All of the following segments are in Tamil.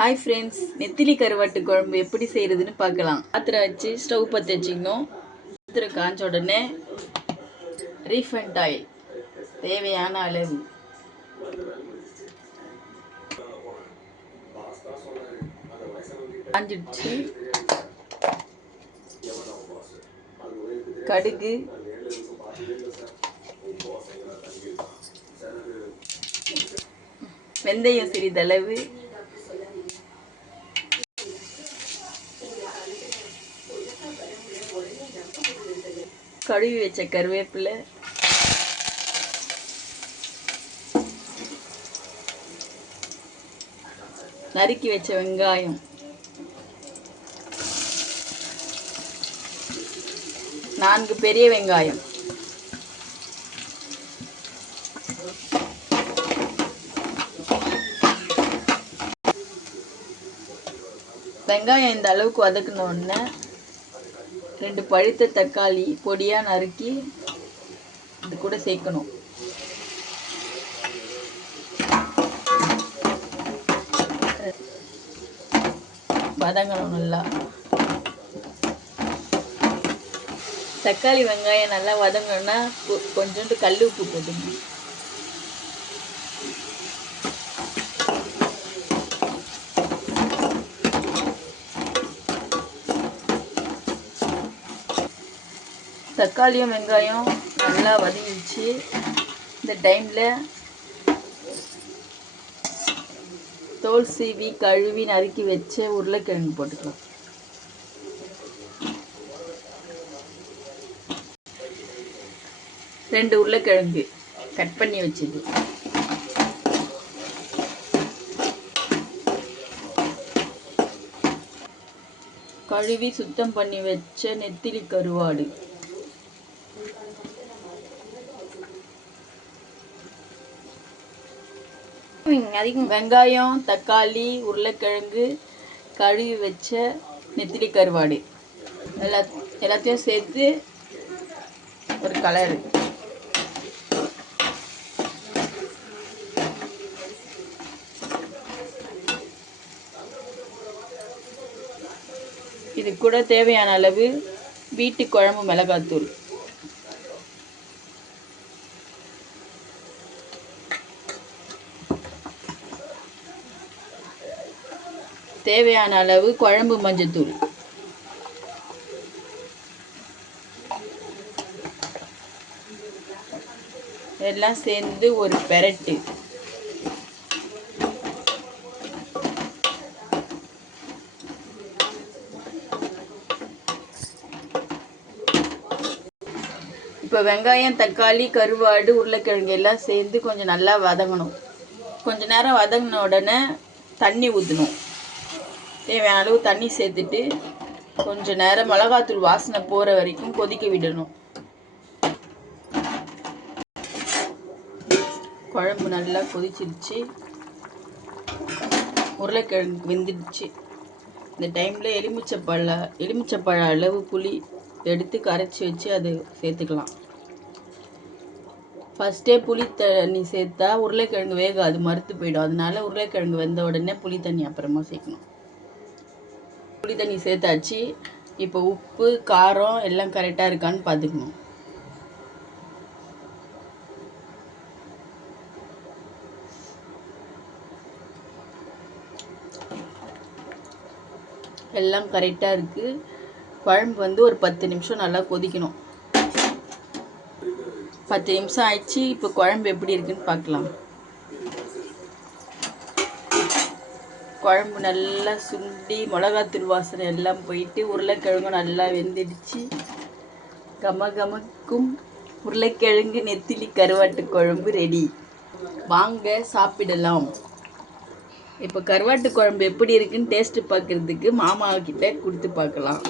ஹாய் ஃப்ரெண்ட்ஸ், நெத்திலி கருவாட்டு குழம்பு எப்படி செய்கிறதுன்னு பார்க்கலாம். பாத்திரம் வச்சு ஸ்டவ் பற்ற வச்சுக்கணும். பாத்திரம் காஞ்ச உடனே ரீஃபைண்ட் ஆயில் தேவையான அளவு, காஞ்சிடுச்சு. கடுகு, வெந்தயம் சிறிதளவு, கழுவி வச்ச கருவேப்பிலை, நறுக்கி வச்ச வெங்காயம், நான்கு பெரிய வெங்காயம், வெங்காயம் இந்த அளவுக்கு வதக்கின உடனே 2 பழுத்த தக்காளி பொடியாக நறுக்கி இது கூட சேர்க்கணும். வதங்கணும் நல்லா. தக்காளி வெங்காயம் நல்லா வதங்கணும்னா கொஞ்சோண்டு கல் உப்பு போட்டுங்க. தக்காளியும் வெங்காயம் நல்லா வதங்கிடுச்சு. இந்த டைமில் தோல் சீவி கழுவி நறுக்கி வச்ச உருளைக்கிழங்கு போட்டுக்கலாம். ரெண்டு உருளைக்கிழங்கு கட் பண்ணி வச்சது, கழுவி சுத்தம் பண்ணி வச்ச நெத்திலி கருவாடு, வெங்காயம், தக்காளி, உருளைக்கிழங்கு, கழுவி வச்ச நெத்திலி கருவாடு எல்லாத்தையும் சேர்த்து ஒரு கலரு. இது கூட தேவையான அளவு வீட்டு குழம்பு மிளகாத்தூள், தேவையான அளவு குழம்பு மஞ்சத்தூள், எல்லாம் சேர்ந்து ஒரு பெரட்டு. இப்போ வெங்காயம், தக்காளி, கருவாடு, உருளைக்கிழங்கு எல்லாம் சேர்ந்து கொஞ்சம் நல்லா வதங்கணும். கொஞ்ச நேரம் வதங்கின உடனே தண்ணி ஊற்றணும். தேவையான அளவு தண்ணி சேர்த்துட்டு கொஞ்ச நேரம் மிளகாத்தூள் வாசனை போகிற வரைக்கும் கொதிக்க விடணும். குழம்பு நல்லா கொதிச்சிருச்சு, உருளைக்கிழங்கு வெந்துடுச்சு. இந்த டைமில் எலுமிச்சப்பழ அளவு புளி எடுத்து கரைச்சி வச்சு அதை சேர்த்துக்கலாம். ஃபஸ்ட்டே புளி தண்ணி சேர்த்தா உருளைக்கிழங்கு வேகாது, மறுத்து போயிடும். அதனால உருளைக்கிழங்கு வெந்த உடனே புளி தண்ணி அப்புறமா சேர்க்கணும். புளி தண்ணி சேர்த்தாச்சு. இப்போ உப்பு, காரம் எல்லாம் கரெக்டாக இருக்கான்னு பார்த்துக்கணும். எல்லாம் கரெக்டாக இருக்குது. குழம்பு ஒரு 10 நிமிஷம் நல்லா கொதிக்கணும். 10 நிமிஷம் ஆயிடுச்சு. இப்போ குழம்பு எப்படி இருக்குன்னு பார்க்கலாம். குழம்பு நல்லா சுண்டி மிளகாத்தூள் வாசனை எல்லாம் போயிட்டு உருளைக்கிழங்கும் நல்லா வெந்துடுச்சு. கமகமக்கும் உருளைக்கிழங்கு நெத்திலி கருவாட்டு குழம்பு ரெடி. வாங்க சாப்பிடலாம். இப்போ கருவாட்டு குழம்பு எப்படி இருக்குன்னு டேஸ்ட்டு பார்க்குறதுக்கு மாமா கிட்ட கொடுத்து பார்க்கலாம்.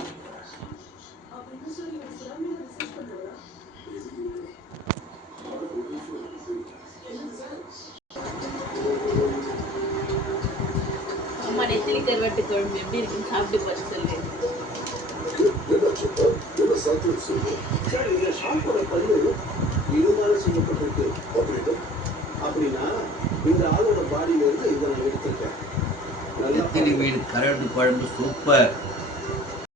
அம்மா, நெத்திலி கருவாட்டு குழம்பு எப்படி இருக்குன்னு சாப்பிட்டு பார்த்து சொல்லு. அப்படின்னா இந்த ஆளோட பாடியில இருந்து இதை நான் எடுத்திருக்கேன். நல்லா நெத்திலி மீன் கரண்டு குழம்பு சூப்பர்.